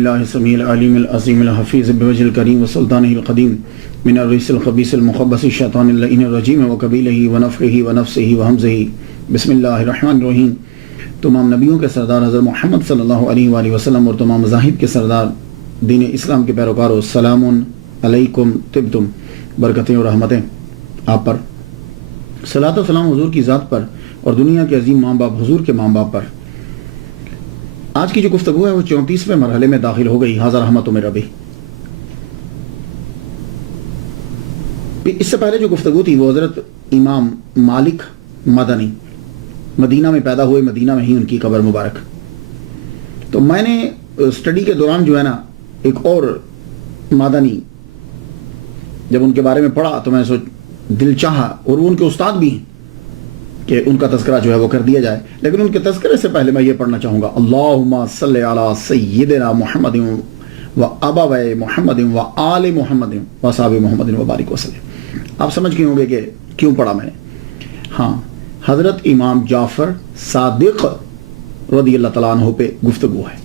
اللہ السمیع العلیم العظیم الحفیظ بوجہ الکریم وسلطانہ القدیم من الرجس الخبیث المخبث الشیطان اللعین الرجیم وقبیلہ ونفخہ ونفثہ وہمزہ بسم اللہ الرحمن الرحیم۔ تمام نبیوں کے سردار حضرت محمد صلی اللہ علیہ وآلہ وسلم اور تمام مذاہب کے سردار دین اسلام کے پیروکاروں، سلام علیکم طبتم، برکتیں اور رحمتیں آپ پر، صلاۃ و سلام حضور کی ذات پر اور دنیا کے عظیم ماں باپ حضور کے ماں باپ پر۔ آج کی جو گفتگو ہے وہ 34ویں مرحلے میں داخل ہو گئی، حاضر رحمت میں ربی۔ اس سے پہلے جو گفتگو تھی وہ حضرت امام مالک مدنی، مدینہ میں پیدا ہوئے، مدینہ میں ہی ان کی قبر مبارک۔ تو میں نے اسٹڈی کے دوران جو ہے نا ایک اور مدنی جب ان کے بارے میں پڑھا تو میں دل چاہا، اور وہ ان کے استاد بھی ہیں کہ ان کا تذکرہ جو ہے وہ کر دیا جائے، لیکن ان کے تذکرے سے پہلے میں یہ پڑھنا چاہوں گا، اللہم صلی علی سیدنا محمد و ابوی محمد و آل محمد و اصحاب محمد و بارک وسلم۔ آپ سمجھ گئے ہوں گے کہ کیوں پڑھا میں نے۔ ہاں، حضرت امام جعفر صادق رضی اللہ تعالیٰ عنہ پہ گفتگو ہے۔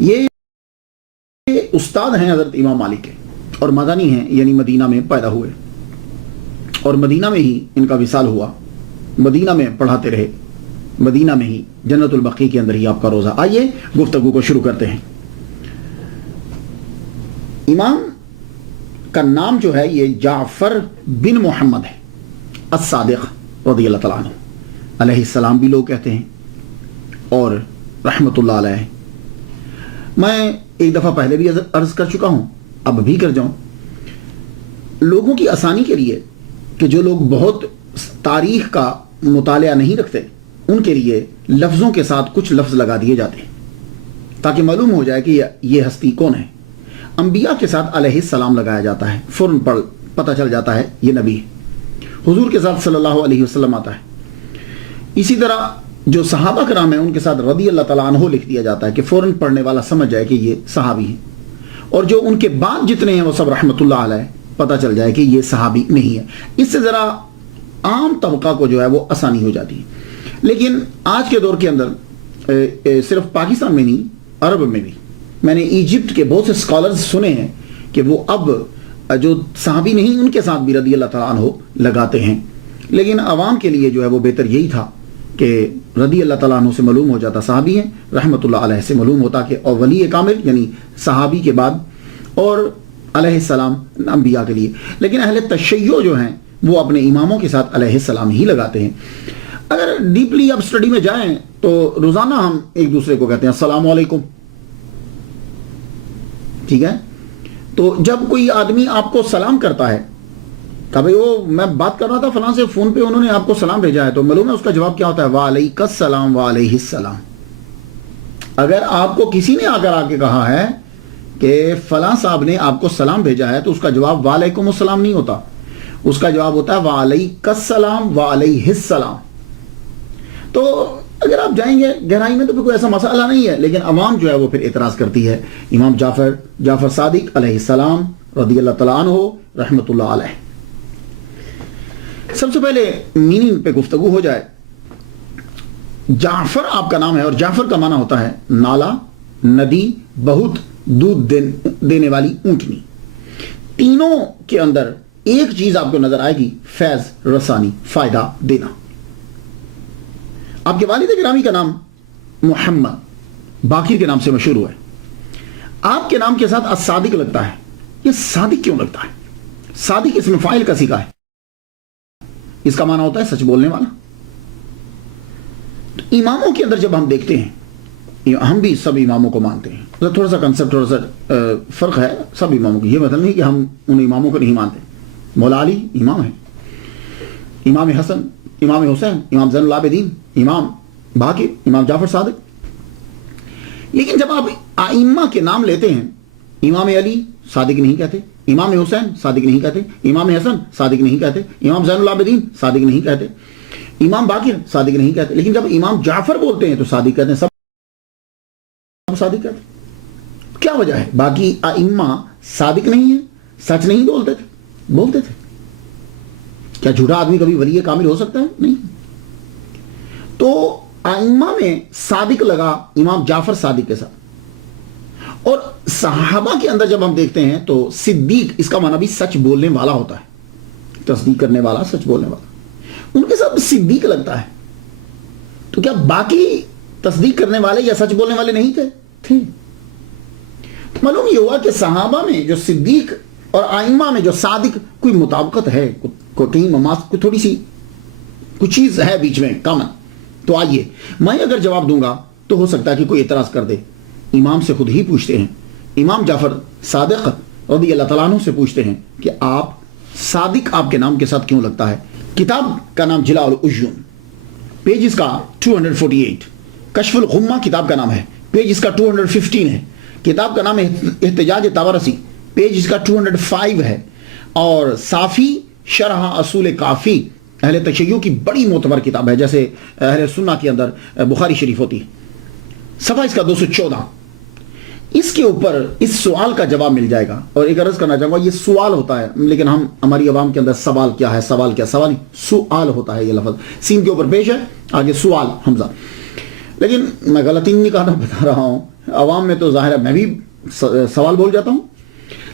یہ استاد ہیں حضرت امام مالک کے، اور مدنی ہیں، یعنی مدینہ میں پیدا ہوئے، اور مدینہ میں ہی ان کا وصال ہوا، مدینہ میں پڑھاتے رہے، مدینہ میں ہی جنت البقیع کے اندر ہی آپ کا روزہ۔ آئیے گفتگو کو شروع کرتے ہیں۔ امام کا نام جو ہے یہ جعفر بن محمد ہے الصادق رضی اللہ تعالیٰ عنہ، علیہ السلام بھی لوگ کہتے ہیں، اور رحمت اللہ علیہ۔ میں ایک دفعہ پہلے بھی عرض کر چکا ہوں، اب بھی کر جاؤں، لوگوں کی آسانی کے لیے کہ جو لوگ بہت تاریخ کا مطالعہ نہیں رکھتے ان کے لیے لفظوں کے ساتھ کچھ لفظ لگا دیے جاتے ہیں تاکہ معلوم ہو جائے کہ یہ ہستی کون ہے۔ انبیاء کے ساتھ علیہ السلام لگایا جاتا ہے، فوراً پتہ چل جاتا ہے یہ نبی ہے۔ حضور کے ساتھ صلی اللہ علیہ وسلم آتا ہے۔ اسی طرح جو صحابہ کرام ہیں ان کے ساتھ رضی اللہ تعالیٰ عنہ لکھ دیا جاتا ہے کہ فوراً پڑھنے والا سمجھ جائے کہ یہ صحابی ہیں، اور جو ان کے بعد جتنے ہیں وہ سب رحمت اللہ علیہ، پتہ چل جائے کہ یہ صحابی نہیں ہے۔ اس سے ذرا عام طبقہ کو جو ہے وہ آسانی ہو جاتی ہے۔ لیکن آج کے دور کے اندر صرف پاکستان میں نہیں، عرب میں بھی میں نے ایجپٹ کے بہت سے اسکالرز سنے ہیں کہ وہ اب جو صحابی نہیں ان کے ساتھ بھی رضی اللہ تعالیٰ عنہ لگاتے ہیں، لیکن عوام کے لیے جو ہے وہ بہتر یہی تھا کہ رضی اللہ تعالیٰ عنہ سے معلوم ہو جاتا صحابی ہیں، رحمت اللہ علیہ سے معلوم ہوتا کہ اور ولی کامل یعنی صحابی کے بعد، اور علیہ السلام انبیاء کے لیے۔ لیکن اہل تشیع جو ہیں وہ اپنے اماموں کے ساتھ علیہ السلام ہی لگاتے ہیں۔ اگر ڈیپلی اب اسٹڈی میں جائیں تو روزانہ ہم ایک دوسرے کو کہتے ہیں السلام علیکم، ٹھیک ہے؟ تو جب کوئی آدمی آپ کو سلام کرتا ہے کہ بھئی وہ میں بات کر رہا تھا فلاں سے فون پہ، انہوں نے آپ کو سلام بھیجا ہے، تو معلوم ہے اس کا جواب کیا ہوتا ہے؟ وعلیک السلام وعلیہ السلام۔ اگر آپ کو کسی نے آ کے کہا ہے کہ فلاں صاحب نے آپ کو سلام بھیجا ہے تو اس کا جواب وعلیکم السلام نہیں ہوتا، اس کا جواب ہوتا ہے وعلیک السلام وعلیہ السلام۔ تو اگر آپ جائیں گے گہرائی میں تو پھر کوئی ایسا مسئلہ نہیں ہے، لیکن عوام جو ہے وہ پھر اعتراض کرتی ہے۔ امام جعفر صادق علیہ السلام رضی اللہ تعالیٰ عنہ رحمت اللہ علیہ۔ سب سے پہلے میننگ پہ گفتگو ہو جائے۔ جعفر آپ کا نام ہے، اور جعفر کا معنی ہوتا ہے نالا، ندی، بہت دودھ دینے والی اونٹنی۔ تینوں کے اندر ایک چیز آپ کو نظر آئے گی، فیض رسانی، فائدہ دینا۔ آپ کے والد گرامی کا نام محمد باقر کے نام سے مشہور ہوا ہے، آپ کے نام کے ساتھ الصادق لگتا ہے۔ یہ صادق کیوں لگتا ہے؟ صادق اسم فاعل کا سیکھا ہے، اس کا معنی ہوتا ہے سچ بولنے والا۔ تو اماموں کے اندر جب ہم دیکھتے ہیں، ہم بھی سب اماموں کو مانتے ہیں، تھوڑا سا کنسپٹ تھوڑا سا فرق ہے سب اماموں کی۔ یہ مطلب نہیں کہ ہم ان اماموں کو نہیں مانتے۔ مولا علی امام ہے، امام حسن، امام حسین، امام زین العابدین، امام باقر، امام جعفر صادق۔ لیکن جب آپ ائمہ کے نام لیتے ہیں، امام علی صادق نہیں کہتے، امام حسین صادق نہیں کہتے، امام حسن صادق نہیں کہتے، امام زین العابدین صادق نہیں کہتے، امام باقر صادق نہیں کہتے، لیکن جب امام جعفر بولتے ہیں تو صادق کہتے ہیں، سب صادق کہتے ہیں۔ کیا وجہ ہے؟ باقی ائمہ صادق نہیں ہیں، سچ نہیں بولتے تھے۔ کیا جھوٹا آدمی کبھی ولی کامل ہو سکتا ہے؟ نہیں۔ تو ائمہ میں صادق لگا امام جعفر صادق کے ساتھ، اور صحابہ کے اندر جب ہم دیکھتے ہیں تو صدیق اس کا معنی بھی سچ بولنے والا ہوتا ہے، تصدیق کرنے والا، سچ بولنے والا، ان کے ساتھ صدیق لگتا ہے. تو کیا باقی تصدیق کرنے والے یا سچ بولنے والے نہیں تھے؟ معلوم یہ ہوا کہ صحابہ میں جو صدیق اور ائمہ میں جو صادق کوئی مطابقت ہے، کہیں کوئی تھوڑی سی کچھ چیز ہے بیچ میں کامن. تو آئیے میں اگر جواب دوں گا تو ہو سکتا ہے کہ کوئی اعتراض کر دے. امام سے خود ہی پوچھتے ہیں، امام جعفر صادق رضی اللہ تعالیٰ عنہ سے پوچھتے ہیں کہ آپ صادق آپ کے نام کے ساتھ کیوں لگتا ہے؟ کتاب کا نام جلاء العیون، پیج اس کا 248. کشف الغمہ کتاب کا نام ہے، پیج اس کا 215 ہے. کتاب کا نام ہے احتجاج طبرسی، پیج اس کا 205 ہے. اور صافی شرح اصول کافی اہل تشیع کی بڑی معتبر کتاب ہے، جیسے اہل سنہ کے اندر بخاری شریف ہوتی ہے. صفحہ اس کا 214. اس کے اوپر اس سوال کا جواب مل جائے گا. اور ایک عرض کرنا چاہوں گا، یہ سوال ہوتا ہے، لیکن ہماری عوام کے اندر سوال کیا ہے، سوال کیا، سوال سوال ہوتا ہے. یہ لفظ سین کے اوپر پیش ہے، آگے سوال حمزہ. لیکن میں غلطی نہیں کہا، بتا رہا ہوں، عوام میں تو ظاہر ہے میں بھی سوال بول جاتا ہوں.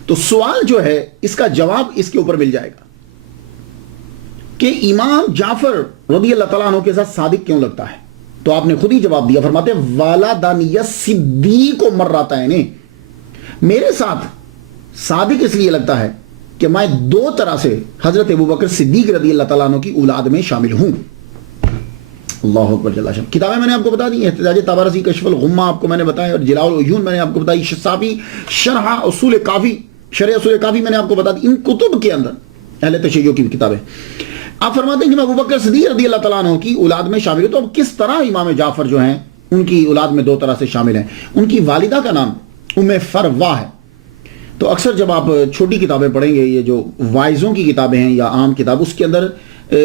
تو سوال جو ہے اس کا جواب اس کے اوپر مل جائے گا کہ امام جعفر رضی اللہ تعالیٰ عنہ کے ساتھ صادق کیوں لگتا ہے. تو آپ نے خود ہی جواب دیا، فرماتے ہیں والدانی صدیق مرتين، میرے ساتھ صادق اس لیے لگتا ہے کہ میں دو طرح سے حضرت ابوبکر صدیق رضی اللہ تعالیٰ عنہ کی اولاد میں شامل ہوں. اللہ اکبر جل شانہ. کتابیں میں نے آپ کو بتا دی، احتجاج طبرسی، کشف الغمہ آپ کو میں نے بتایا، اور جلاء العیون میں نے آپ کو بتائی، صافی شرح اصول کافی، شرح اصول کافی میں نے آپ کو بتا دی. ان کتب کے اندر اہل تشیع کی کتابیں آپ فرماتے ہیں کہ میں ابوبکر صدیق رضی اللہ تعالیٰ عنہ کی اولاد میں شامل ہوں. تو اب کس طرح امام جعفر جو ہیں ان کی اولاد میں دو طرح سے شامل ہیں. ان کی والدہ کا نام ام فروہ ہے. تو اکثر جب آپ چھوٹی کتابیں پڑھیں گے، یہ جو وائزوں کی کتابیں ہیں یا عام کتاب، اس کے اندر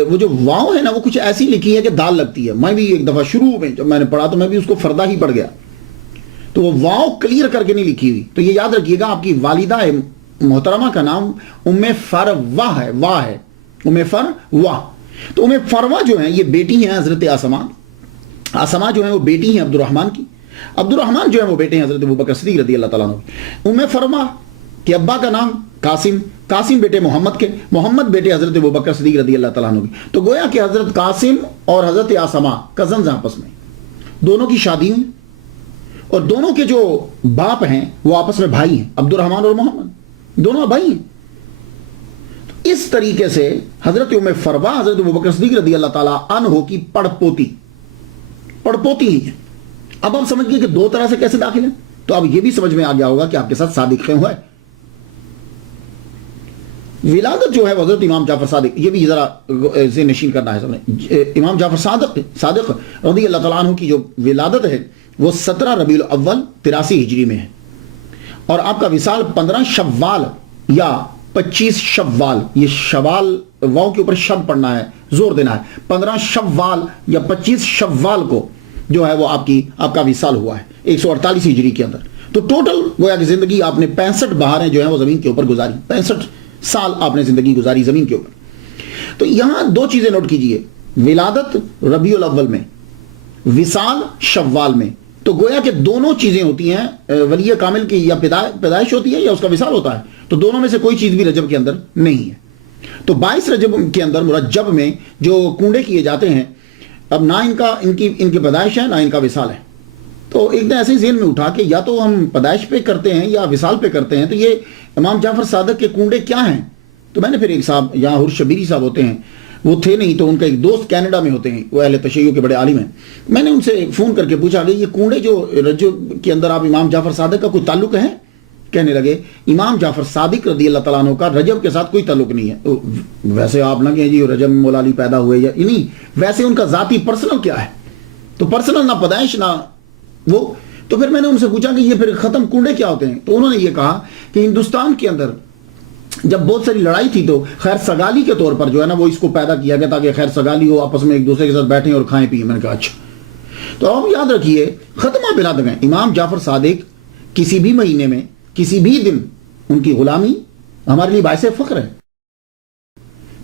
وہ جو واؤ ہے نا، وہ کچھ ایسی لکھی ہے کہ دال لگتی ہے. میں بھی ایک دفعہ شروع میں جب میں نے پڑھا تو میں بھی اس کو فردہ ہی پڑھ گیا، تو وہ واؤ کلیئر کر کے نہیں لکھی ہوئی. تو یہ یاد رکھیے گا، آپ کی والدہ محترمہ کا نام ام فروہ ہے، واہ ہے ام فروہ. تو ام فروہ جو ہیں یہ بیٹی ہیں حضرت آسما جو ہیں وہ بیٹی ہیں عبد الرحمن کی. عبد الرحمن جو ہیں وہ بیٹے ہیں حضرت ابوبکر صدیق رضی اللہ تعالیٰ عنہ. ام فروہ کے ابا کا نام قاسم بیٹے محمد کے، محمد بیٹے حضرت ابوبکر صدیق رضی اللہ تعالیٰ عنہ کی. تو گویا کہ حضرت قاسم اور حضرت آسما کزنز آپس میں، دونوں کی شادی ہوئی، اور دونوں کے جو باپ ہیں وہ آپس میں بھائی ہیں، عبد الرحمن اور محمد دونوں بھائی ہیں. اس طریقے سے حضرت ام فروہ حضرت ابوبکر صدیق رضی اللہ تعالیٰ عنہ کی پڑپوتی ہی ہے. اب آپ سمجھ گئے کہ دو طرح سے کیسے داخل ہیں. تو اب یہ بھی سمجھ میں آ گیا ہوگا کہ آپ کے ساتھ صادق کیوں ہے. ولادت جو ہے حضرت امام جعفر صادق، یہ بھی ذرا ذہن نشین کرنا ہے سب نے. امام جعفر صادق رضی اللہ تعالیٰ عنہ کی جو ولادت ہے وہ 17 ربیع الاول 83 ہجری میں ہے، اور آپ کا وصال 15 شوال یا 25 شوال، یہ شوال واؤ کے اوپر شد پڑھنا ہے، زور دینا ہے، 15 شوال یا 25 شوال کو جو ہے وہ آپ کا وصال ہوا ہے 148 ہجری کے اندر. تو ٹوٹل گویا کہ زندگی آپ نے 65 بہاریں جو ہیں وہ زمین کے اوپر گزاری، 65 سال آپ نے زندگی گزاری زمین کے اوپر. تو یہاں دو چیزیں نوٹ کیجئے، ولادت ربیع الاول میں، وصال شوال میں. تو گویا کہ دونوں چیزیں ہوتی ہیں، ولی کامل کی یا پیدائش ہوتی ہے یا اس کا وصال ہوتا ہے. تو دونوں میں سے کوئی چیز بھی رجب کے اندر نہیں ہے. تو 22 رجب کے اندر مرجب میں جو کنڈے کیے جاتے ہیں، اب نہ ان کی پیدائش ہے نہ ان کا وصال ہے. تو ایک دن ایسے ہی ذہن میں اٹھا کہ یا تو ہم پیدائش پہ کرتے ہیں یا وصال پہ کرتے ہیں، تو یہ امام جعفر صادق کے کنڈے کیا ہیں. تو میں نے پھر ایک صاحب یہاں حر شبیری صاحب ہوتے ہیں، وہ تھے نہیں، تو ان کا ایک دوست کینیڈا میں ہوتے ہیں، وہ اہل تشیع کے بڑے عالم ہیں. میں نے ان سے فون کر کے پوچھا کہ یہ کنڈے جو رجب کے اندر آپ امام جعفر صادق کا کوئی تعلق ہے؟ کہنے لگے امام جعفر صادق رضی اللہ تعالیٰ عنہ کا رجب کے ساتھ کوئی تعلق نہیں ہے. ویسے آپ نہ کہیں جی رجب مولا علی پیدا ہوئے یا نہیں، ویسے ان کا ذاتی پرسنل کیا ہے. تو پرسنل نہ پیدائش نہ وہ. تو پھر میں نے ان سے پوچھا کہ یہ پھر ختم کنڈے کیا ہوتے ہیں. تو انہوں نے یہ کہا کہ ہندوستان کے اندر جب بہت ساری لڑائی تھی تو خیر سگالی کے طور پر جو ہے نا وہ اس کو پیدا کیا گیا تاکہ خیر سگالی ہو، آپس میں ایک دوسرے کے ساتھ بیٹھیں اور کھائیں پیئیں. میں نے کہا اچھا. تو آپ یاد رکھیے ختمہ بلا دیں امام جعفر صادق کسی بھی مہینے میں کسی بھی دن ان کی غلامی ہمارے لیے باعث فخر ہے.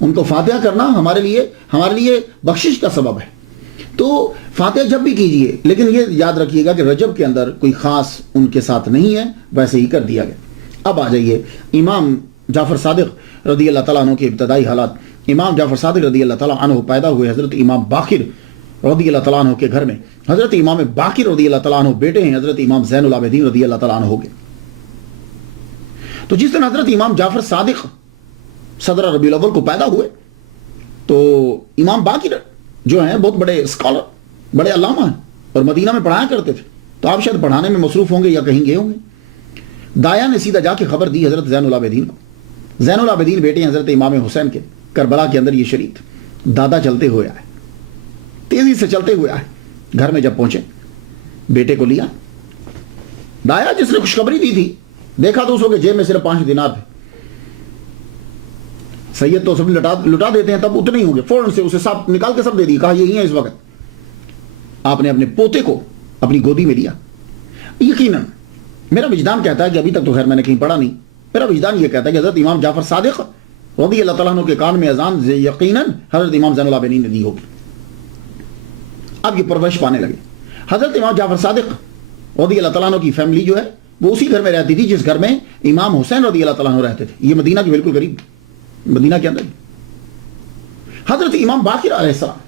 ان کو فاتحہ کرنا ہمارے لیے بخشش کا سبب ہے. تو فاتحہ جب بھی کیجئے، لیکن یہ یاد رکھیے گا کہ رجب کے اندر کوئی خاص ان کے ساتھ نہیں ہے، ویسے ہی کر دیا گیا۔ اب آ جائیے امام جعفر صادق رضی اللہ تعالیٰ عنہ کے ابتدائی حالات۔ امام جعفر صادق رضی اللہ تعالیٰ عنہ پیدا ہوئے حضرت امام باقر رضی اللہ تعالیٰ عنہ کے گھر میں۔ حضرت امام باقر رضی اللہ تعالیٰ عنہ بیٹے ہیں حضرت امام زین العابدین رضی اللہ تعالیٰ عنہ کے۔ تو جس دن حضرت امام جعفر صادق صدر ربیع الاول کو پیدا ہوئے تو امام باقر جو ہیں بہت بڑے اسکالر، بڑے علامہ ہیں اور مدینہ میں پڑھایا کرتے تھے، تو آپ شاید پڑھانے میں مصروف ہوں گے یا کہیں گئے ہوں گے۔ دایا نے سیدھا جا کے خبر دی حضرت زین العابدین کو۔ زین العابدین بیٹے ہیں حضرت امام حسین کے، کربلا کے اندر یہ شریک تھے۔ دادا چلتے ہوئے آئے، تیزی سے چلتے ہوئے آئے، گھر میں جب پہنچے بیٹے کو لیا۔ دایا جس نے خوشخبری دی تھی دیکھا تو اس کے جیب میں صرف 5 دینار تھے۔ سید تو سب لٹا دیتے ہیں، تب اتنے ہی ہوں گے، فوراً سے اسے سب نکال کے سب دے دی، کہا یہی ہے اس وقت۔ آپ نے اپنے پوتے کو اپنی گودی میں لیا۔ یقیناً میرا وجدان کہتا ہے کہ ابھی تک تو خیر میں نے کہیں پڑھا نہیں، میرا وجدان یہ کہتا ہے کہ حضرت امام جعفر صادق رضی اللہ تعالیٰ عنہ کے کان میں اذان یقیناً حضرت امام زین العابدین نے دی ہوگی۔ اب یہ پرورش پانے لگے۔ حضرت امام جعفر صادق رضی اللہ تعالیٰ عنہ کی فیملی جو ہے وہ اسی گھر میں رہتی تھی جس گھر میں امام حسین رضی اللہ تعالیٰ عنہ رہتے تھے۔ یہ مدینہ کے بالکل قریب، مدینہ کے اندر۔ حضرت امام باقر علیہ السلام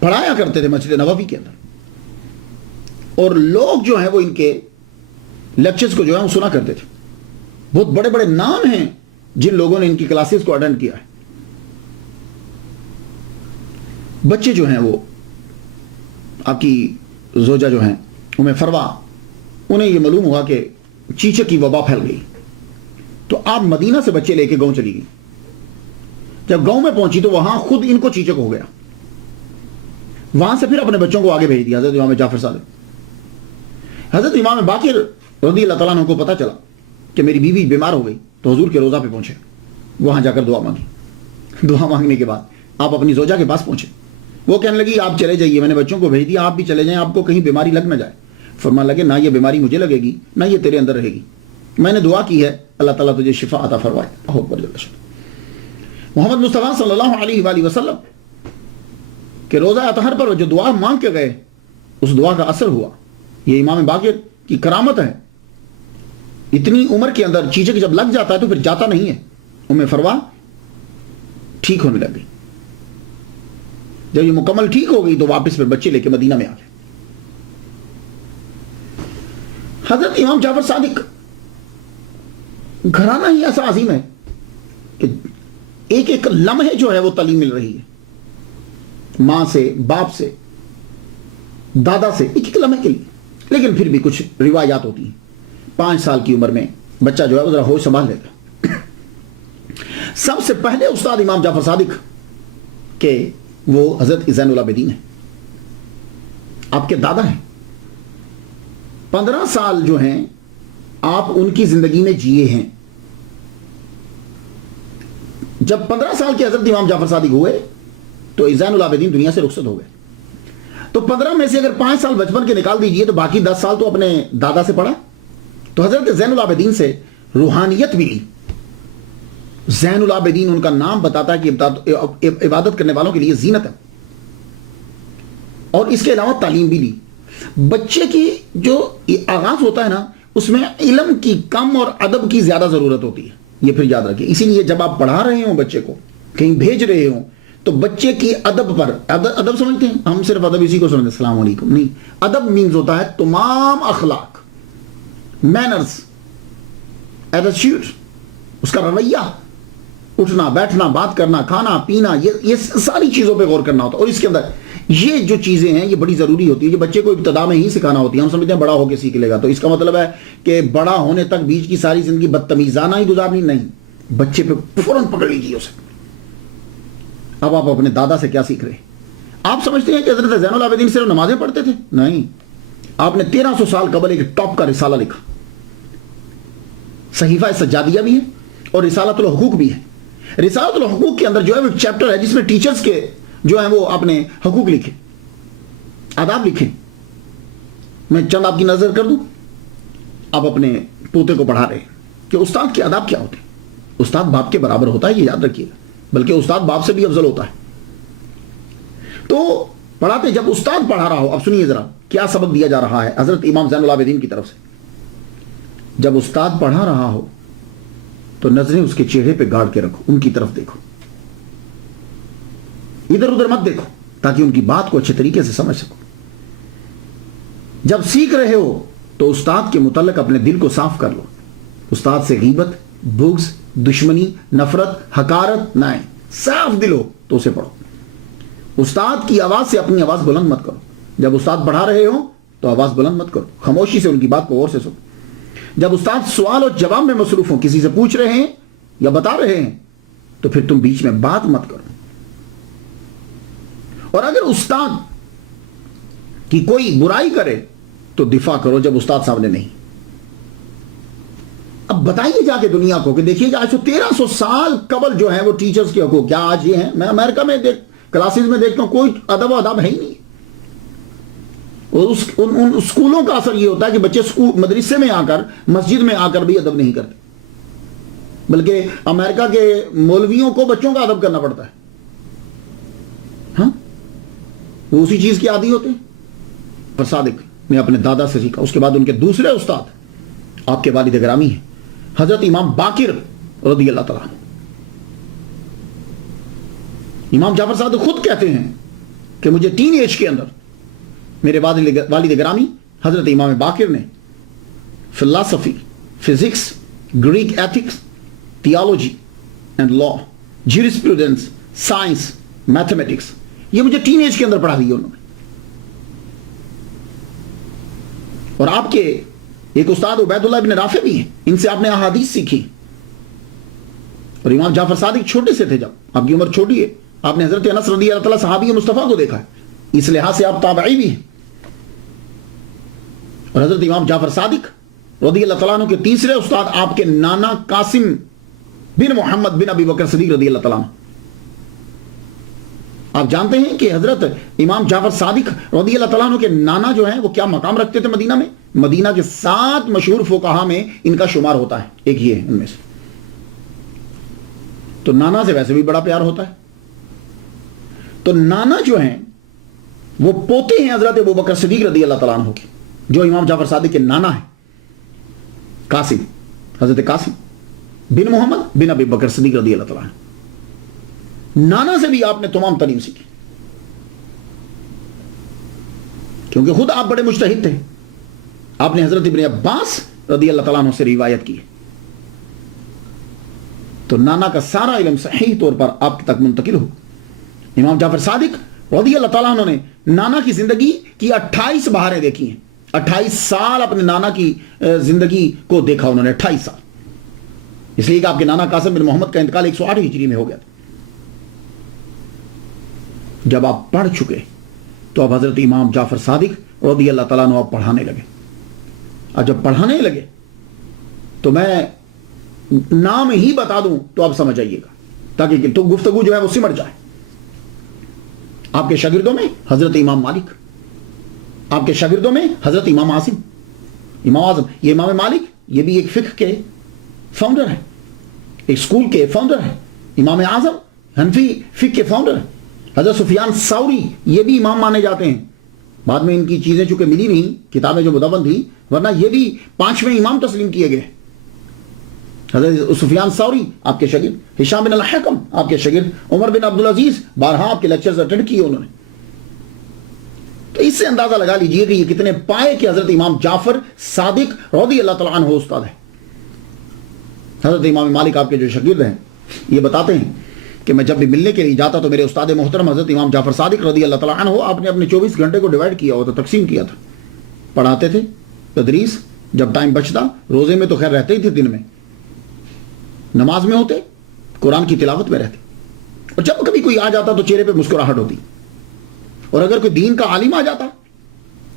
پڑھایا کرتے تھے مسجد نبوی کے اندر، اور لوگ جو ہیں وہ ان کے لیکچرز کو جو ہے وہ سنا کرتے تھے۔ بہت بڑے بڑے نام ہیں جن لوگوں نے ان کی کلاسز کو اٹینڈ کیا ہے۔ بچے جو ہیں وہ آپ کی زوجہ جو ہیں ام فروا، انہیں یہ معلوم ہوا کہ چیچک کی وبا پھیل گئی، تو آپ مدینہ سے بچے لے کے گاؤں چلی گئی۔ جب گاؤں میں پہنچی تو وہاں خود ان کو چیچک ہو گیا، وہاں سے پھر اپنے بچوں کو آگے بھیج دیا حضرت امام جعفر صادق۔ حضرت امام باقر رضی اللہ تعالیٰ عنہ کو پتہ چلا کہ میری بیوی بیمار ہو گئی، تو حضور کے روضہ پہ پہنچے، وہاں جا کر دعا مانگی۔ دعا مانگنے کے بعد آپ اپنی زوجہ کے پاس پہنچے، وہ کہنے لگی آپ چلے جائیے، میں نے بچوں کو بھیج دیا، آپ بھی چلے جائیں، آپ کو کہیں بیماری لگ نہ جائے۔ فرمانے لگے نہ یہ بیماری مجھے لگے گی نہ یہ تیرے اندر رہے گی، میں نے دعا کی ہے اللہ تعالیٰ تجھے شفا عطا فرمائے۔ اللہ اکبر جل شانہ۔ محمد مصطفیٰ صلی اللہ علیہ وآلہ وسلم کہ روزہ اطہر پر جو دعا مانگ کے گئے اس دعا کا اثر ہوا۔ یہ امام باقر کی کرامت ہے، اتنی عمر کے اندر چیچک جب لگ جاتا ہے تو پھر جاتا نہیں ہے۔ ام فروا ٹھیک ہونے لگ گئی، جب یہ مکمل ٹھیک ہو گئی تو واپس پھر بچے لے کے مدینہ میں آ گئے۔ حضرت امام جعفر صادق گھرانہ ہی ایسا عظیم ہے کہ ایک ایک لمحے جو ہے وہ تعلیم مل رہی ہے، ماں سے، باپ سے، دادا سے، ایک ایک لمحے کے لیے۔ لیکن پھر بھی کچھ روایات ہوتی ہیں، 5 سال کی عمر میں بچہ جو ہے وہ ذرا ہوش سنبھال لیتا۔ سب سے پہلے استاد امام جعفر صادق کے وہ حضرت زین العابدین ہیں، آپ کے دادا ہیں۔ 15 سال جو ہیں آپ ان کی زندگی میں جیے ہیں۔ جب 15 سال کے حضرت امام جعفر صادق ہوئے تو زین العابدین دنیا سے رخصت ہو گئے۔ تو 15 میں سے اگر 5 سال بچپن کے نکال دیجئے تو باقی 10 سال تو اپنے دادا سے پڑھا۔ تو حضرت زین العابدین سے روحانیت ملی۔ زین العابدین ان کا نام بتاتا ہے کہ عبادت کرنے والوں کے لیے زینت ہے، اور اس کے علاوہ تعلیم بھی لی۔ بچے کی جو آغاز ہوتا ہے نا اس میں علم کی کم اور ادب کی زیادہ ضرورت ہوتی ہے، یہ پھر یاد رکھیں۔ اسی لیے جب آپ پڑھا رہے ہوں بچے کو، کہیں بھیج رہے ہوں، تو بچے کی ادب پر، ادب سمجھتے ہیں ہم صرف ادب اسی کو سمجھتے ہیں السلام علیکم، نہیں، ادب مینز ہوتا ہے تمام اخلاق، مینرز، ایٹیٹیوڈ، اس کا رویہ، اٹھنا بیٹھنا، بات کرنا، کھانا پینا، یہ ساری چیزوں پہ غور کرنا ہوتا ہے۔ اور اس کے اندر یہ جو چیزیں ہیں یہ بڑی ضروری ہوتی ہے، یہ بچے کو ابتدا میں ہی سکھانا ہوتی ہے۔ ہم سمجھتے ہیں بڑا ہو کے سیکھ لے گا، تو اس کا مطلب ہے کہ بڑا ہونے تک بیچ کی ساری زندگی بدتمیزانہ ہی گزارنی، نہیں، بچے پہ فوراً پکڑ لیجیے اسے۔ اب آپ اپنے دادا سے کیا سیکھ رہے ہیں؟ آپ سمجھتے ہیں کہ حضرت زین العابدین صرف نمازیں پڑھتے تھے؟ نہیں، آپ نے 1300 سال قبل ایک ٹاپ کا رسالہ لکھا، صحیفہ سجادیہ بھی ہے اور رسالۃ الحقوق بھی ہے۔ رسالۃ الحقوق کے اندر جو ہے وہ چیپٹر ہے جس میں ٹیچرز کے جو ہیں وہ اپنے حقوق لکھے، آداب لکھے۔ میں چند آپ کی نظر کر دوں، آپ اپنے پوتے کو پڑھا رہے ہیں کہ استاد کے آداب کیا ہوتے ہیں۔ استاد باپ کے برابر ہوتا ہے، یہ یاد رکھیے گا، بلکہ استاد باپ سے بھی افضل ہوتا ہے۔ تو پڑھاتے جب استاد پڑھا رہا ہو. اب سنیے ذرا کیا سبق دیا جا رہا ہے حضرت امام زین العابدین کی طرف سے. جب استاد پڑھا رہا ہو تو نظریں اس کے چہرے پہ گاڑ کے رکھو, ان کی طرف دیکھو, ادھر ادھر مت دیکھو, تاکہ ان کی بات کو اچھے طریقے سے سمجھ سکو. جب سیکھ رہے ہو تو استاد کے متعلق اپنے دل کو صاف کر لو. استاد سے غیبت, بغض, دشمنی, نفرت, حقارت نہ آئے. صاف دل ہو تو اسے پڑھو. استاد کی آواز سے اپنی آواز بلند مت کرو. جب استاد پڑھا رہے ہو تو آواز بلند مت کرو, خاموشی سے ان کی بات کو غور سے سنو. جب استاد سوال اور جواب میں مصروف ہوں, کسی سے پوچھ رہے ہیں یا بتا رہے ہیں, تو پھر تم بیچ میں بات مت کرو. اور اگر استاد کی کوئی برائی کرے تو دفاع کرو جب استاد سامنے نہیں. اب بتائیے جا کے دنیا کو کہ دیکھیے آج 1300 سال قبل جو ہیں وہ ٹیچرز کے حقوق کیا آج یہ ہیں. میں امریکہ میں کلاسز میں دیکھتا ہوں کوئی ادب و ادب ہے ہی نہیں. اور ان اسکولوں کا اثر یہ ہوتا ہے کہ بچے مدرسے میں آ کر, مسجد میں آ کر بھی ادب نہیں کرتے, بلکہ امریکہ کے مولویوں کو بچوں کا ادب کرنا پڑتا ہے. ہاں, وہ اسی چیز کے عادی ہوتے ہیں. اور صادق نے اپنے دادا سے سیکھا. اس کے بعد ان کے دوسرے استاد آپ کے والد گرامی ہیں حضرت امام باقر رضی اللہ تعالیٰ عنہ. امام جعفر صادق خود کہتے ہیں کہ مجھے ٹین ایج کے اندر میرے والد گرامی حضرت امام باقر نے فلسفی, physics, Greek ethics, theology and law, jurisprudence, science, mathematics, یہ مجھے ٹین ایج کے اندر پڑھا دی انہوں نے. اور آپ کے ایک استاد عبید اللہ بن رافع بھی ہیں, ان سے آپ نے احادیث سیکھی. اور امام جعفر صادق چھوٹے سے تھے, جب آپ کی عمر چھوٹی ہے, آپ نے حضرت انس رضی اللہ تعالیٰ صحابی مصطفیٰ کو دیکھا ہے, اس لحاظ سے آپ تابعی بھی ہیں. اور حضرت امام جعفر صادق رضی اللہ تعالیٰ عنہ کے تیسرے استاد آپ کے نانا قاسم بن محمد بن ابی بکر صدیق رضی اللہ تعالیٰ عنہ. آپ جانتے ہیں کہ حضرت امام جعفر صادق رضی اللہ تعالیٰ عنہ کے نانا جو ہیں وہ کیا مقام رکھتے تھے مدینہ میں. مدینہ کے 7 مشہور فقہا میں ان کا شمار ہوتا ہے, ایک یہ ہے ان میں سے. تو نانا سے ویسے بھی بڑا پیار ہوتا ہے. تو نانا جو ہیں وہ پوتے ہیں حضرت ابو بکر صدیق رضی اللہ تعالیٰ عنہ کے, جو امام جعفر صادق کے نانا ہیں قاسم, حضرت قاسم بن محمد بن ابی بکر صدیق رضی اللہ تعالیٰ عنہ. نانا سے بھی آپ نے تمام تعلیم سیکھی, کیونکہ خود آپ بڑے مجتہد تھے. آپ نے حضرت ابن عباس رضی اللہ تعالیٰ عنہ سے روایت کی. تو نانا کا سارا علم صحیح طور پر آپ تک منتقل ہو. امام جعفر صادق رضی اللہ تعالیٰ عنہ نے نانا کی زندگی کی 28 بہاریں دیکھی ہیں. 28 سال اپنے نانا کی زندگی کو دیکھا انہوں نے, 28 سال. اس لیے کہ آپ کے نانا قاسم بن محمد کا انتقال 108 ہجری میں ہو گیا تھا. جب آپ پڑھ چکے تو اب حضرت امام جعفر صادق رضی اللہ تعالیٰ عنہ آپ پڑھانے لگے. اور جب پڑھانے لگے تو میں نام ہی بتا دوں تو آپ سمجھ آئیے گا, تاکہ تو گفتگو جو ہے وہ سمٹ جائے. آپ کے شاگردوں میں حضرت امام مالک, آپ کے شاگردوں میں حضرت امام عاصم, امام اعظم. یہ امام مالک یہ بھی ایک فقہ کے فاؤنڈر ہیں, ایک سکول کے فاؤنڈر ہیں. امام اعظم حنفی فقہ کے فاؤنڈر ہیں. حضرت سفیان ثوری یہ بھی امام مانے جاتے ہیں. بعد میں ان کی چیزیں چونکہ ملی نہیں, کتابیں جو مدون تھی, ورنہ یہ بھی 5ویں امام تسلیم کیے گئے. حضرت سفیان ثوری آپ کے شاگرد, ہشام بن الحکم آپ کے شاگرد, عمر بن عبدالعزیز بارہا آپ کے لیکچرز اٹینڈ کیے انہوں نے. تو اس سے اندازہ لگا لیجئے کہ یہ کتنے پائے کہ حضرت امام جعفر صادق رضی اللہ تعالیٰ عنہ استاد ہے. حضرت امام مالک آپ کے جو شاگرد ہیں یہ بتاتے ہیں کہ میں جب بھی ملنے کے لیے جاتا تو میرے استاد محترم حضرت امام جعفر صادق رضی اللہ تعالیٰ عنہ آپ نے اپنے 24 گھنٹے کو ڈیوائیڈ کیا ہوتا, تقسیم کیا تھا. پڑھاتے تھے, تدریس, جب ٹائم بچتا روزے میں تو خیر رہتے ہی تھے, دن میں نماز میں ہوتے, قرآن کی تلاوت میں رہتے. اور جب کبھی کوئی آ جاتا تو چہرے پہ مسکراہٹ ہوتی. اور اگر کوئی دین کا عالم آ جاتا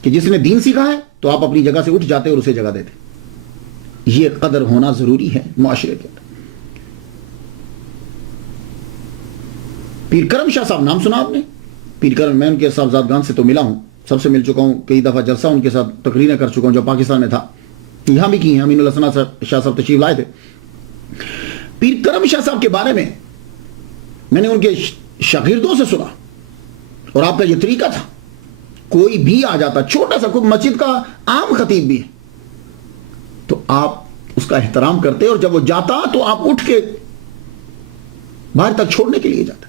کہ جس نے دین سیکھا ہے تو آپ اپنی جگہ سے اٹھ جاتے اور اسے جگہ دیتے. یہ قدر ہونا ضروری ہے معاشرے کے اندر. پیر کرم شاہ صاحب نام سنا آپ نے؟ پیر کرم, میں ان کے صاحبزادگان سے تو ملا ہوں, سب سے مل چکا ہوں, کئی دفعہ جلسہ ان کے ساتھ تقریریں کر چکا ہوں جو پاکستان میں تھا, یہاں بھی کی ہیں. امین الحسن شاہ صاحب تشریف لائے تھے. پیر کرم شاہ صاحب کے بارے میں نے ان کے شاگردوں سے سنا, اور آپ کا یہ طریقہ تھا کوئی بھی آ جاتا, چھوٹا سا, کوئی مسجد کا عام خطیب بھی ہے, تو آپ اس کا احترام کرتے, اور جب وہ جاتا تو آپ اٹھ کے باہر تک چھوڑنے کے لیے جاتے.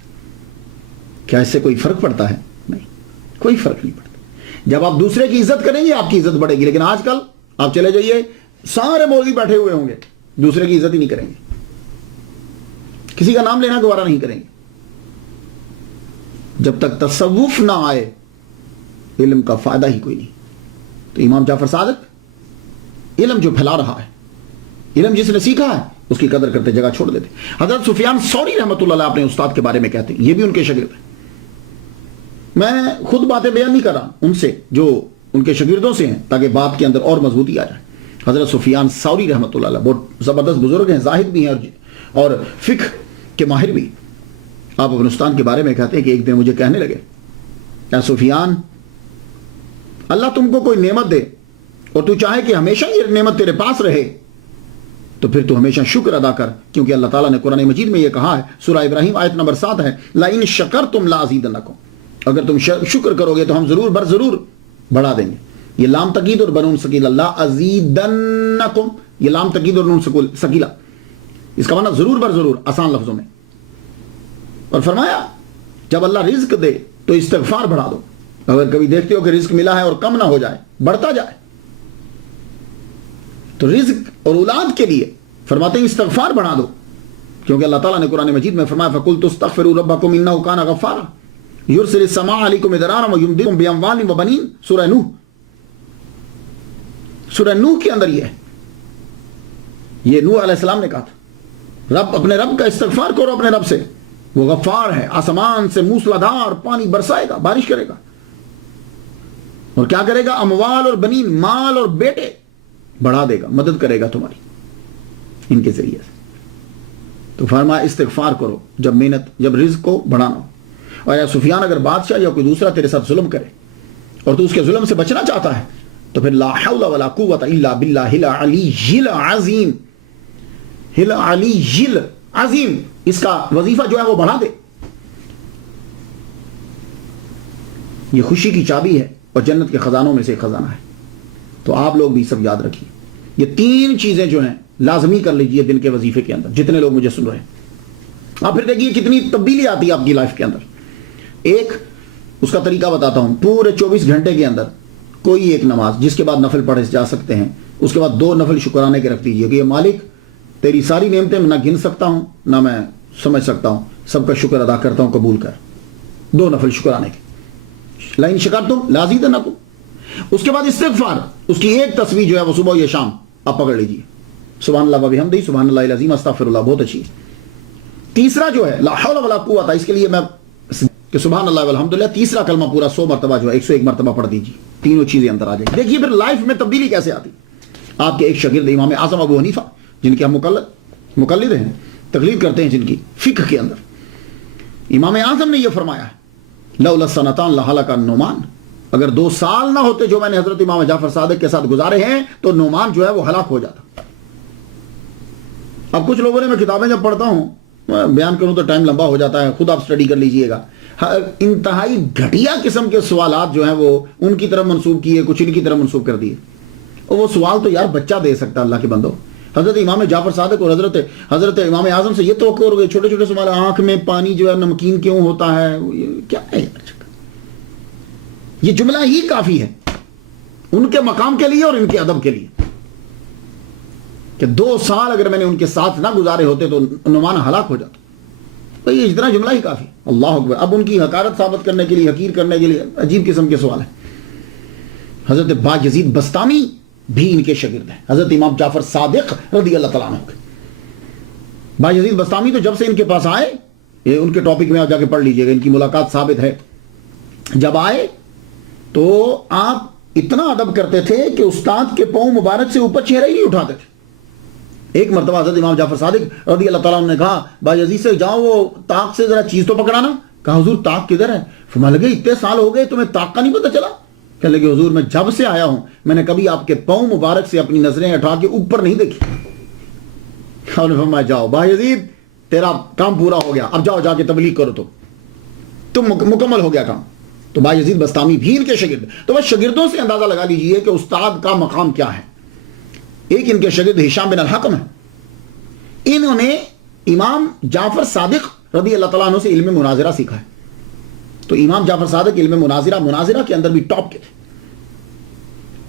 کیا اس سے کوئی فرق پڑتا ہے؟ نہیں, کوئی فرق نہیں پڑتا. جب آپ دوسرے کی عزت کریں گے آپ کی عزت بڑھے گی. لیکن آج کل آپ چلے جائیے, سارے مولوی بیٹھے ہوئے ہوں گے, دوسرے کی عزت ہی نہیں کریں گے, کسی کا نام لینا گوارا نہیں کریں گے. جب تک تصوف نہ آئے علم کا فائدہ ہی کوئی نہیں. تو امام جعفر صادق علم جو پھیلا رہا ہے, علم جس نے سیکھا ہے اس کی قدر کرتے جگہ چھوڑ دیتے. حضرت سفیان ثوری رحمۃ اللہ علیہ اپنے استاد کے بارے میں کہتے ہیں, یہ بھی ان کے شاگرد ہیں. میں خود باتیں بیان نہیں کر رہا, ان سے جو ان کے شاگردوں سے ہیں, تاکہ بات کے اندر اور مضبوطی آ جائے. حضرت سفیان ثوری رحمۃ اللہ علیہ بہت زبردست بزرگ ہیں, زاہد بھی ہیں اور فقہ کے ماہر بھی. آپ افغانستان کے بارے میں کہتے ہیں کہ ایک دن مجھے کہنے لگے, اے سفیان, اللہ تم کو کوئی نعمت دے اور تو چاہے کہ ہمیشہ یہ نعمت تیرے پاس رہے, تو پھر تو ہمیشہ شکر ادا کر, کیونکہ اللہ تعالیٰ نے قرآن مجید میں یہ کہا ہے, سورہ ابراہیم آیت نمبر 7 ہے, لَإِن شَكَرْتُمْ لَأَزِيدَنَّكُمْ, اگر تم شکر کرو گے تو ہم ضرور بر ضرور بڑھا دیں گے. یہ لام تقید اور بنون سکیلا, لَأَزِيدَنَّكُمْ, یہ لام تقید اور نون سکیلا, اس کا معنی ضرور بر ضرور, آسان لفظوں میں. اور فرمایا جب اللہ رزق دے تو استغفار بڑھا دو. اگر کبھی دیکھتے ہو کہ رزق ملا ہے اور کم نہ ہو جائے, بڑھتا جائے, تو رزق اور اولاد کے لیے فرماتے ہیں استغفار بڑھا دو, کیونکہ اللہ تعالیٰ نے قرآن مجید میں فرمایا فَقُلْتُ اسْتَغْفِرُوا رَبَّكُمْ إِنَّهُ كَانَ غَفَّارًا يُرْسِلِ السَّمَاءَ عَلَيْكُمْ مِدْرَارًا وَيُمْدِدْكُمْ بِأَمْوَالٍ وَبَنِينَ. سورہ نوح, سورہ نوح کے اندر یہ نوح علیہ السلام نے کہا تھا, رب اپنے رب کا استغفار کرو اپنے رب سے, وہ غفار ہے, آسمان سے موسلادھار پانی برسائے گا, بارش کرے گا, اور کیا کرے گا, اموال اور بنین, مال اور بیٹے بڑھا دے گا, مدد کرے گا تمہاری ان کے ذریعے سے. تو فرمایا استغفار کرو جب محنت, جب رزق کو بڑھانا ہو. اور یا سفیان, اگر بادشاہ یا کوئی دوسرا تیرے ساتھ ظلم کرے اور تو اس کے ظلم سے بچنا چاہتا ہے, تو پھر لا حول ولا قوت الا باللہ العلی العظیم, العلی العظیم, اس کا وظیفہ جو ہے وہ بڑھا دے. یہ خوشی کی چابی ہے اور جنت کے خزانوں میں سے خزانہ ہے. تو آپ لوگ بھی سب یاد رکھیے, یہ 3 چیزیں جو ہیں لازمی کر لیجئے دن کے وظیفے کے اندر, جتنے لوگ مجھے سن رہے ہیں. آپ پھر دیکھیے کتنی تبدیلی آتی ہے آپ کی لائف کے اندر. ایک اس کا طریقہ بتاتا ہوں, پورے 24 گھنٹے کے اندر کوئی ایک نماز, جس کے بعد نفل پڑھے جا سکتے ہیں, اس کے بعد 2 نفل شکرانے کے رکھ دیجئے کہ یہ مالک تیری ساری نعمتیں میں نہ گن سکتا ہوں نہ میں سمجھ سکتا ہوں, سب کا شکر ادا کرتا ہوں, قبول کر. 2 نفل شکرانے کے, لَإِن شَكَرْتُمْ لَأَزِيدَنَّكُمْ. اس کے بعد استغفار, اس کی ایک تسبیح جو ہے وہ صبح یا شام آپ پکڑ لیجئے, سبحان اللہ وبحمدہ, سبحان اللہ العظیم, استغفر اللہ, بہت اچھی ہے. تیسرا جو ہے لا حول ولا قوت, اس کے لیے میں کہ سبحان اللہ والحمدللہ, تیسرا کلمہ پورا 100 مرتبہ جو ہے 101 مرتبہ پڑھ دیجیے, تینوں چیزیں اندر آ جائیں. دیکھیے پھر لائف میں تبدیلی کیسے آتی. آپ کے ایک شاگرد امام اعظم ابو حنیفہ, جن کے ہم مقلد ہیں, تقلید کرتے ہیں جن کی فقہ کے اندر, امام اعظم نے یہ فرمایا ہے لولا السنتان لہلک النعمان, اگر 2 سال نہ ہوتے جو میں نے حضرت امام جعفر صادق کے ساتھ گزارے ہیں تو نعمان جو ہے وہ ہلاک ہو جاتا. اب کچھ لوگوں نے, میں کتابیں جب پڑھتا ہوں بیان کروں تو ٹائم لمبا ہو جاتا ہے, خود آپ سٹڈی کر لیجئے گا, انتہائی گھٹیا قسم کے سوالات جو ہیں وہ ان کی طرف منسوب کیے, کچھ ان کی طرف منسوب کر دیے. اور وہ سوال تو یار بچہ دے سکتا اللہ کے بندو. حضرت امام جعفر صادق اور حضرت امام اعظم سے یہ توقع ہو گئی, چھوٹے چھوٹے سوال, آنکھ میں پانی جو ہے نمکین کیوں ہوتا ہے, کیا ہے یہ جملہ ہی کافی ہے ان کے مقام کے لیے اور ان کے ادب کے لیے, کہ 2 سال اگر میں نے ان کے ساتھ نہ گزارے ہوتے تو نعمان ہلاک ہو جاتا. تو یہ اتنا جملہ ہی کافی. اللہ اکبر. اب ان کی حقارت ثابت کرنے کے لیے, حقیر کرنے کے لیے عجیب قسم کے سوال ہیں. حضرت باجزید بسطامی بھی ان کے شاگرد ہیں, حضرت امام جعفر صادق رضی اللہ تعالیٰ عنہ کے. باجزید بسطامی تو جب سے ان کے پاس آئے, یہ ان کے ٹاپک میں آپ جا کے پڑھ لیجئے گا, ان کی ملاقات ثابت ہے. جب آئے تو آپ اتنا ادب کرتے تھے کہ استاد کے پاؤں مبارک سے اوپر چہرہ ہی نہیں اٹھاتے تھے. ایک مرتبہ حضرت امام جعفر صادق رضی اللہ تعالیٰ عنہ نے کہا باجزید سے, جاؤ وہ طاق سے ذرا چیز تو پکڑانا. کہا حضور طاق کدھر ہے؟ فرمانے لگے اتنے سال ہو گئے تمہیں طاق کا نہیں پتہ چلا؟ کہنے لگے حضور میں جب سے آیا ہوں میں نے کبھی آپ کے پاؤں مبارک سے اپنی نظریں اٹھا کے اوپر نہیں دیکھی. انہوں نے فرمایا جاؤ باجزید تیرا کام پورا ہو گیا, اب جاؤ جا کے تبلیغ کرو, تو تم مکمل ہو گیا کام. تو بایزید بستامی بھی ان کے شاگرد. تو بس شاگردوں سے اندازہ لگا لیجئے کہ استاد کا مقام کیا ہے. ایک ان کے شاگرد ہشام بن الحکم ہے. انہوں نے امام جعفر صادق رضی اللہ تعالیٰ عنہ سے علم مناظرہ سیکھا ہے. تو امام جعفر صادق علم مناظرہ کے اندر بھی ٹاپ کے تھے.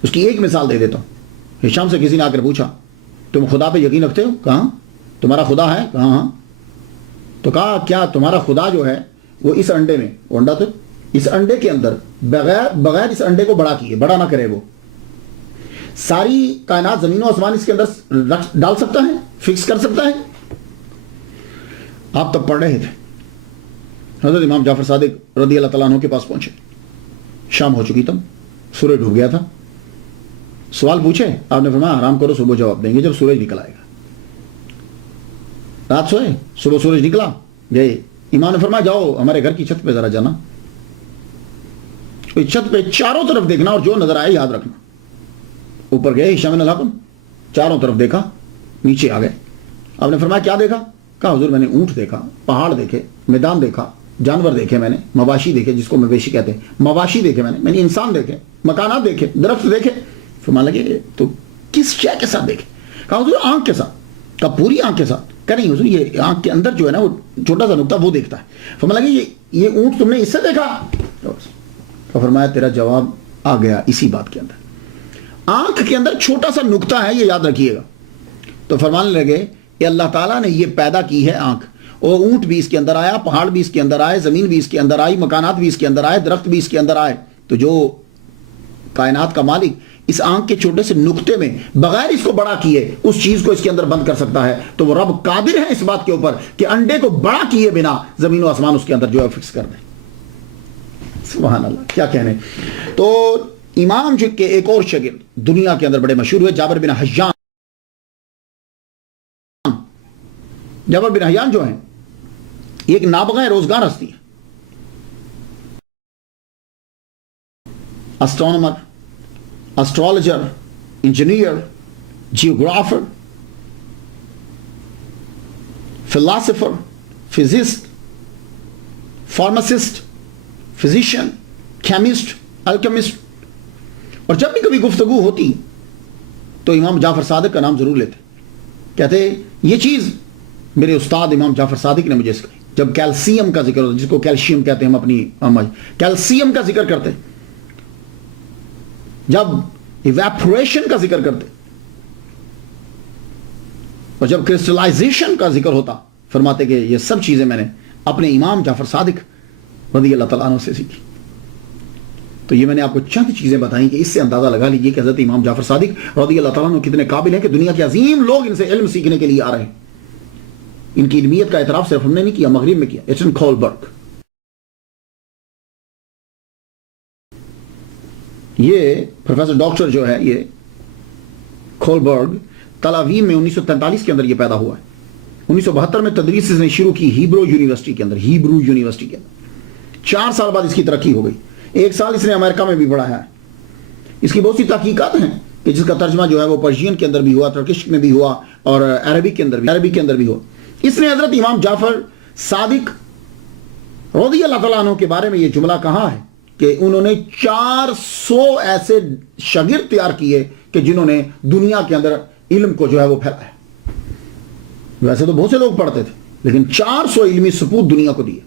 اس کی ایک مثال دے دیتا ہوں. ہشام سے کسی نے آ کر پوچھا تم خدا پہ یقین رکھتے ہو؟ کہاں تمہارا خدا ہے؟ کہاں ہاں. تو کہا کیا تمہارا خدا جو ہے وہ اس انڈے میں، وہ انڈا تو اس انڈے کے اندر بغیر اس انڈے کو بڑا کیے، بڑا نہ کرے، وہ ساری کائنات زمین و آسمان اس کے اندر ڈال سکتا ہے، فکس کر سکتا ہے؟ آپ تب پڑھ رہے تھے. حضرت امام جعفر صادق رضی اللہ تعالیٰ عنہ کے پاس پہنچے. شام ہو چکی تب، سورج ڈوب گیا تھا. سوال پوچھے، آپ نے فرمایا آرام کرو، صبح جواب دیں گے جب سورج نکل آئے گا. رات سوئے، صبح سورج نکلا، گئے. امام نے فرمایا جاؤ ہمارے گھر کی چھت پہ ذرا جانا، چھت پہ چاروں طرف دیکھنا اور جو نظر آئے یاد رکھنا. اوپر گئے ہشام بن الحکم، چاروں طرف دیکھا، نیچے آ گئے. آپ نے فرمایا کیا دیکھا؟ کہا حضور میں نے اونٹ دیکھا، پہاڑ دیکھے، میدان دیکھا، جانور دیکھے، میں نے مواشی دیکھے، جس کو مویشی کہتے ہیں، مواشی دیکھے، میں نے انسان دیکھے، مکانات دیکھے، درخت دیکھے. فرمانے لگے تو کس شے کے ساتھ دیکھے؟ کہا حضور آنکھ کے ساتھ. کہا پوری آنکھ کے ساتھ؟ کہا نہیں حضور یہ آنکھ کے اندر جو ہے نا وہ چھوٹا سا نقطہ وہ دیکھتا ہے. فرمانے لگے یہ اونٹ تم نے اس سے دیکھا؟ فرمایا تیرا جواب آ گیا اسی بات کے اندر. آنکھ کے اندر چھوٹا سا نقطہ ہے، یہ یاد رکھیے گا. تو فرمانے لگے کہ اللہ تعالیٰ نے یہ پیدا کی ہے آنکھ، اور اونٹ بھی اس کے اندر آیا، پہاڑ بھی اس کے اندر آئے، زمین بھی اس کے اندر آئی، مکانات بھی اس کے اندر آئے، درخت بھی اس کے اندر آئے. تو جو کائنات کا مالک اس آنکھ کے چھوٹے سے نقطے میں بغیر اس کو بڑا کیے اس چیز کو اس کے اندر بند کر سکتا ہے، تو وہ رب قادر ہے اس بات کے اوپر کہ انڈے کو بڑا کیے بنا زمین و آسمان اس کے اندر جو ہے فکس کر دے. سبحان اللہ، کیا کہنے. تو امام جو کے ایک اور شاگرد دنیا کے اندر بڑے مشہور ہوئے، جابر بن حیان. جابر بن حیان جو ہیں یہ ایک نابغہ روزگار ہستی ہے. Astronomer, astrologer, engineer, geographer, philosopher, physicist, pharmacist, physician, chemist, alchemist. اور جب بھی کبھی گفتگو ہوتی تو امام جعفر صادق کا نام ضرور لیتے. کہتے یہ چیز میرے استاد امام جعفر صادق نے مجھے سکھائی. جب کیلشیم کا ذکر ہوتا، جس کو کیلشیم کہتے ہیں ہم اپنی کیلشیم کا ذکر کرتے، جب ایویپوریشن کا ذکر کرتے، اور جب کرسٹلائزیشن کا ذکر ہوتا، فرماتے کہ یہ سب چیزیں میں نے اپنے امام جعفر صادق رضی اللہ تعالیٰ عنہ سے سیکھی. تو یہ میں نے آپ کو چند چیزیں بتائیں کہ اس سے اندازہ لگا لیجیے کہ حضرت امام جعفر صادق رضی اللہ تعالیٰ عنہ کتنے قابل ہیں کہ دنیا کے عظیم لوگ ان سے علم سیکھنے کے لیے آ رہے ہیں. ان کی علمیت کا اعتراف صرف ہم نے نہیں کیا، مغرب میں کیا. ایٹن کولبرگ، یہ پروفیسر ڈاکٹر جو ہے یہ کولبرگ تل اویو میں 1943 کے اندر یہ پیدا ہوا ہے. 1972 میں تدریس اس نے شروع کی ہیبرو یونیورسٹی کے اندر. 4 سال بعد اس کی ترقی ہو گئی. 1 سال اس نے امریکہ میں بھی پڑھایا ہے. اس کی بہت سی تحقیقات ہیں کہ جس کا ترجمہ جو ہے وہ پرشین کے اندر بھی ہوا، ترکش میں بھی ہوا، اور عربی کے اندر بھی ہوا. اس نے حضرت امام جعفر صادق رضی اللہ تعالیٰ عنہ کے بارے میں یہ جملہ کہا ہے کہ انہوں نے 400 ایسے شاگرد تیار کیے کہ جنہوں نے دنیا کے اندر علم کو جو ہے وہ پھیلایا. ویسے تو بہت سے لوگ پڑھتے تھے لیکن 400 علمی سپوت دنیا کو دیے.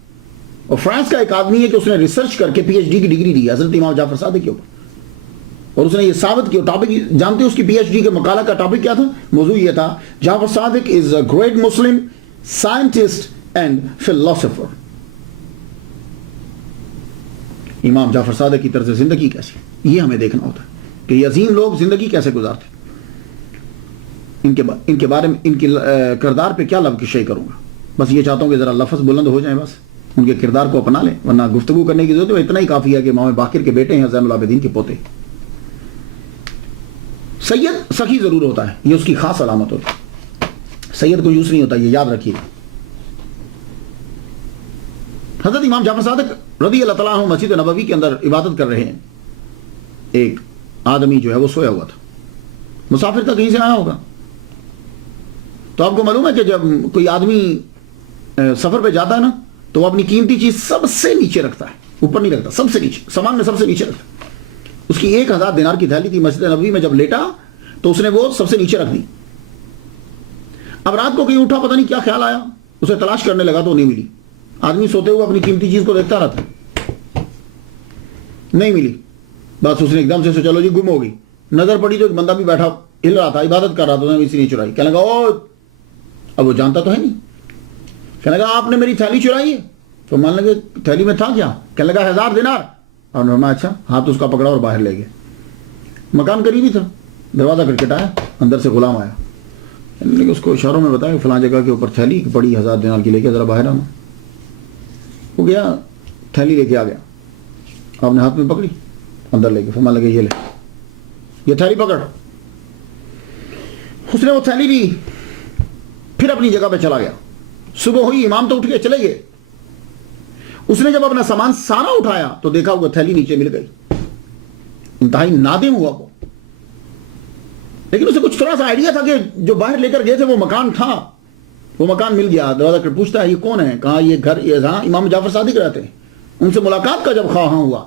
اور فرانس کا ایک آدمی ہے کہ اس نے ریسرچ کر کے پی ایچ ڈی کی ڈگری دی حضرت امام جعفر صادق کے اوپر، اور اس نے یہ ثابت کیا. ٹاپک جانتے ہیں اس کی پی ایچ ڈی کے مقالہ کا ٹاپک کیا تھا؟ موضوع یہ تھا Jafar Sadiq is a great Muslim scientist and philosopher. امام جعفر صادق کی طرز زندگی کیسی، یہ ہمیں دیکھنا ہوتا ہے کہ یہ عظیم لوگ زندگی کیسے گزارتے. ان کے بارے میں، ان کے کردار پہ کیا لفظ شیئر کروں گا. بس یہ چاہتا ہوں کہ ذرا لفظ بلند ہو جائیں، بس ان کے کردار کو اپنا لیں، ورنہ گفتگو کرنے کی ضرورت ہے. اتنا ہی کافی ہے کہ امام باقر کے بیٹے ہیں، زین العابدین کے پوتے. سید سخی ضرور ہوتا ہے، یہ اس کی خاص علامت ہوتی ہے. سید کو یوز نہیں ہوتا، یہ یاد رکھیے. حضرت امام جعفر صادق رضی اللہ تعالیٰ عنہ مسجد نبوی کے اندر عبادت کر رہے ہیں. ایک آدمی جو ہے وہ سویا ہوا تھا، مسافر تھا، کہیں سے آیا ہوگا. تو آپ کو معلوم ہے کہ جب کوئی آدمی سفر پہ جاتا ہے نا تو وہ اپنی قیمتی چیز سب سے نیچے رکھتا ہے. اوپر نہیں رکھتا, سب سے نیچے, سامان میں سب سے نیچے رکھتا. اس کی 1000 دینار کی تھیلی تھی, مسجد نبوی میں جب لیٹا تو اس نے وہ سب سے نیچے رکھ دی. اب رات کو کہیں اٹھا, پتہ نہیں کیا خیال آیا, اسے تلاش کرنے لگا تو نہیں ملی. آدمی سوتے ہوئے اپنی قیمتی چیز کو دیکھتا رہتا, نہیں ملی. بس اس نے ایک دم سے چلو جی گم ہو گئی. نظر پڑی تو ایک بندہ بھی بیٹھا ہل رہا تھا, عبادت کر رہا تھا, اسی نے چرائی. کہنے لگا او, اب وہ جانتا تو ہے نہیں. کہنے لگا آپ نے میری تھیلی چرائی ہے؟ تو مان لگے تھیلی میں تھا کیا؟ کہنے لگا 1000 دینار. اور فرمایا اچھا. ہاتھ اس کا پکڑا اور باہر لے گئے. مکان قریب ہی تھا, دروازہ کھٹکھٹایا, اندر سے غلام آیا. اس کو اشاروں میں بتایا فلاں جگہ کے اوپر تھیلی پڑی 1000 دینار کی, لے کے ذرا باہر آنا. وہ گیا, تھیلی لے کے آ گیا. آپ نے ہاتھ میں پکڑی, اندر لے کے فرمانے لگے یہ لے, یہ تھیلی پکڑ. اس نے وہ تھیلی لی, پھر اپنی جگہ پہ چلا گیا. صبح ہوئی, امام تو اٹھ کے چلے گئے. اس نے جب اپنا سامان سارا اٹھایا تو دیکھا وہ تھیلی نیچے مل گئی. انتہائی نادم ہوا وہ, لیکن اسے کچھ تھوڑا سا آئیڈیا تھا کہ جو باہر لے کر گئے تھے وہ مکان تھا. وہ مکان مل گیا. دروازہ کر پوچھتا ہے یہ کون ہے؟ کہا یہ گھر, یہ جہاں امام جعفر صادق رہتے ہیں. ان سے ملاقات کا جب خواہاں ہوا,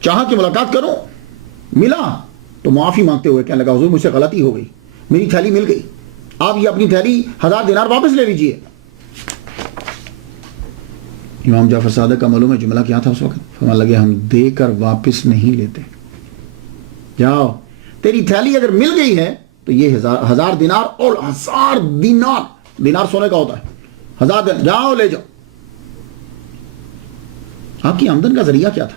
چاہا کہ ملاقات کروں, ملا تو معافی مانگتے ہوئے کہنے لگا حضور مجھ سے غلطی ہو گئی, میری تھیلی مل گئی, آپ یہ اپنی تھیلی 1000 دینار واپس لے لیجئے. امام جعفر صادق کا معلوم ہے جملہ کیا تھا اس وقت؟ فرمانے لگے ہم دے کر واپس نہیں لیتے. جاؤ, تیری تھیلی اگر مل گئی ہے تو یہ 1000 دینار اور 1000 دینار, دینار سونے کا ہوتا ہے, 1000 دینار, جاؤ لے جاؤ. آپ کی آمدن کا ذریعہ کیا تھا؟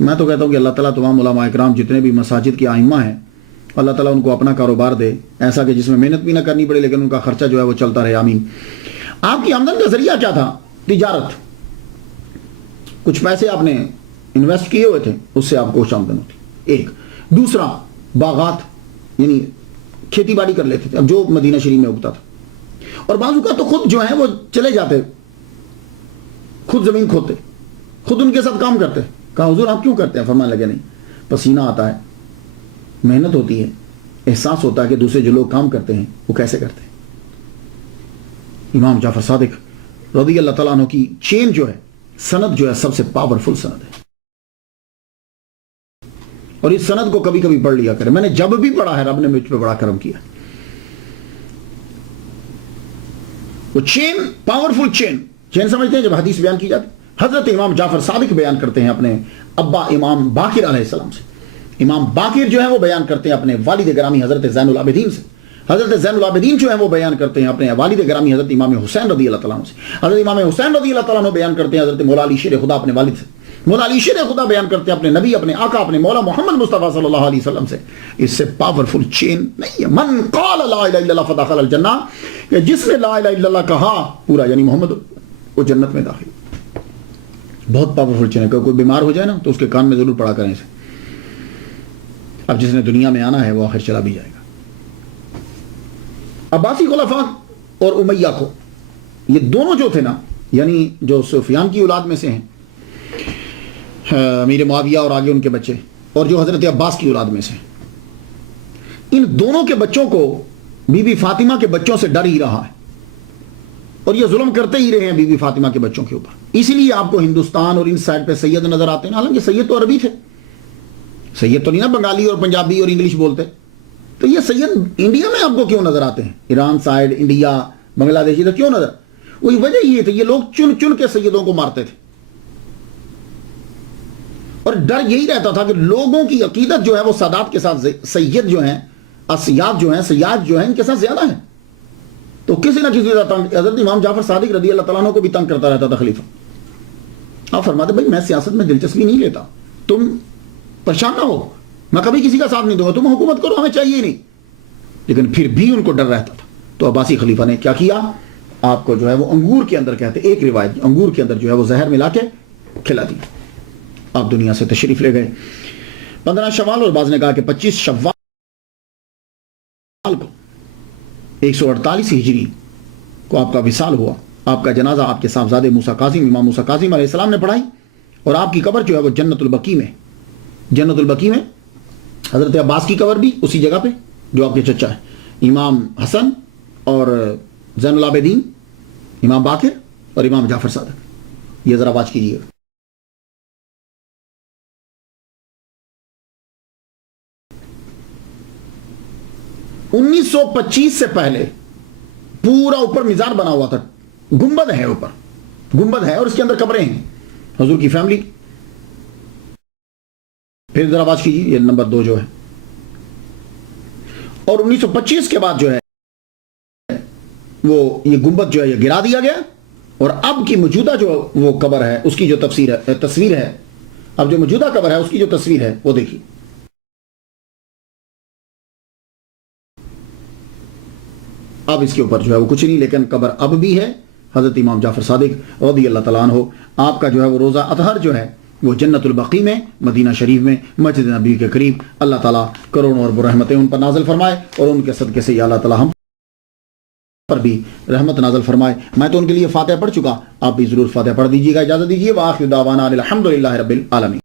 میں تو کہتا ہوں کہ اللہ تعالیٰ تمام علماء اکرام جتنے بھی مساجد کے ائمہ ہیں, اللہ تعالیٰ ان کو اپنا کاروبار دے ایسا کہ جس میں محنت بھی نہ کرنی پڑے لیکن ان کا خرچہ جو ہے وہ چلتا رہے, آمین. آپ کی آمدن کا ذریعہ کیا تھا؟ تجارت. کچھ پیسے آپ نے انویسٹ کیے ہوئے تھے, اس سے آپ کو کچھ آمدن ہوتی. ایک. دوسرا, باغات, یعنی کھیتی باڑی کر لیتے تھے, اب جو مدینہ شریف میں اگتا تھا. اور بعض کا تو خود جو ہے وہ چلے جاتے, خود زمین کھودتے, خود ان کے ساتھ کام کرتے. کہا حضور آپ کیوں کرتے ہیں؟ فرمانے لگے نہیں, پسینہ آتا ہے, محنت ہوتی ہے, احساس ہوتا ہے کہ دوسرے جو لوگ کام کرتے ہیں وہ کیسے کرتے ہیں. امام جعفر صادق رضی اللہ تعالیٰ عنہ کی چین جو ہے, سند جو ہے, سب سے پاورفل سند ہے. اور اس سند کو کبھی کبھی پڑھ لیا کرے. میں نے جب بھی پڑھا ہے رب نے مجھ پہ بڑا کرم کیا. وہ چین, پاورفل چین, چین سمجھتے ہیں جب حدیث بیان کی جاتی. حضرت امام جعفر صادق بیان کرتے ہیں اپنے ابا امام باقر علیہ السلام سے. امام باقر جو ہے وہ بیان کرتے ہیں اپنے والد گرامی حضرت زین العابدین سے. حضرت زین العابدین جو ہیں وہ بیان کرتے ہیں اپنے والد گرامی حضرت امام حسین رضی اللہ تعالیٰ عنہ سے. حضرت امام حسین رضی اللہ تعالیٰ عنہ بیان کرتے ہیں حضرت مولا علی شیر خدا اپنے والد سے. مولا علی شیر خدا بیان کرتے ہیں اپنے نبی, اپنے آقا, اپنے مولا محمد مصطفیٰ صلی اللہ علیہ وسلم سے. اس سے پاورفل چین نہیں ہے. من قال لا الہ الا اللہ فدخل الجنہ, کہ جس نے لا الہ الا اللہ کہا پورا, یعنی محمد, وہ جنت میں داخل. بہت پاورفل چین ہے. کوئی بیمار ہو جائے نا تو اس کے کان میں ضرور پڑا کریں اسے. اب جس نے دنیا میں آنا ہے وہ آخر چلا بھی جائے گا. عباسی خلفاء اور امیہ کو, یہ دونوں جو تھے نا, یعنی جو سفیان کی اولاد میں سے ہیں, امیر معاویہ اور آگے ان کے بچے, اور جو حضرت عباس کی اولاد میں سے, ان دونوں کے بچوں کو بی بی فاطمہ کے بچوں سے ڈر ہی رہا ہے, اور یہ ظلم کرتے ہی رہے ہیں بی بی فاطمہ کے بچوں کے اوپر. اسی لیے آپ کو ہندوستان اور ان سائڈ پہ سید نظر آتے ہیں, حالانکہ سید تو عربی تھے, سید تو نہیں نا بنگالی اور پنجابی اور انگلش بولتے. تو یہ سید انڈیا میں آپ کو کیوں نظر آتے ہیں؟ ایران سائڈ, انڈیا, بنگلہ دیش, ادھر کیوں نظر؟ وہی وجہ یہ تھی, یہ لوگ چن چن کے سیدوں کو مارتے تھے, اور ڈر یہی رہتا تھا کہ لوگوں کی عقیدت جو ہے وہ سادات کے ساتھ, سید جو ہیں, اسیاد جو ہیں, سیاد جو ہیں, ان کے ساتھ زیادہ ہیں. تو کسی نہ کسی طرح حضرت امام جعفر صادق رضی اللہ تعالیٰ عنہ کو بھی تنگ کرتا رہتا تھا خلیفہ. آپ فرماتے بھائی میں سیاست میں دلچسپی نہیں لیتا, تم پریشان نہ ہو, میں کبھی کسی کا ساتھ نہیں دوں گا, تم حکومت کرو, ہمیں چاہیے ہی نہیں. لیکن پھر بھی ان کو ڈر رہتا تھا. تو عباسی خلیفہ نے کیا کیا؟ آپ کو جو ہے وہ انگور کے اندر, کہتے ایک روایت, انگور کے اندر جو ہے وہ زہر ملا کے کھلا دی. آپ دنیا سے تشریف لے گئے 15 شوال, اور بعض نے کہا کہ 25 شوال کو 148 ہجری کو آپ کا وصال ہوا. آپ کا جنازہ آپ کے صاحبزادے موسیٰ کاظم, امام موسیٰ کاظم علیہ السلام نے پڑھائی, اور آپ کی قبر جو ہے وہ جنت البقیع میں, جنت البقیع میں. حضرت عباس کی قبر بھی اسی جگہ پہ جو آپ کے چچا ہے, امام حسن اور زین العابدین, امام باقر اور امام جعفر صادق. یہ ذرا واچ کیجیے. 1925 سے پہلے پورا اوپر مزار بنا ہوا تھا، گنبد ہے، اوپر گنبد ہے اور اس کے اندر قبریں ہیں حضور کی فیملی. پھر ذرا آواز کیجیے، یہ نمبر 2 جو ہے. اور 1925 کے بعد جو ہے وہ یہ گنبد جو ہے یہ گرا دیا گیا، اور اب کی موجودہ جو وہ قبر ہے اس کی جو تصویر ہے، اب جو موجودہ قبر ہے اس کی جو تصویر ہے وہ دیکھیے. اب اس کے اوپر جو ہے وہ کچھ نہیں، لیکن قبر اب بھی ہے. حضرت امام جعفر صادق رضی اللہ تعالیٰ عنہ، آپ کا جو ہے وہ روزہ اطہر جو ہے وہ جنت البقیع میں، مدینہ شریف میں، مسجد نبی کے قریب. اللہ تعالیٰ کروڑوں اور رحمتیں ان پر نازل فرمائے، اور ان کے صدقے سے یا اللہ تعالیٰ ہم پر بھی رحمت نازل فرمائے. میں تو ان کے لیے فاتحہ پڑھ چکا، آپ بھی ضرور فاتحہ پڑھ دیجیے گا. اجازت دیجیے، وآخر دعوانا الحمدللہ رب العالمین.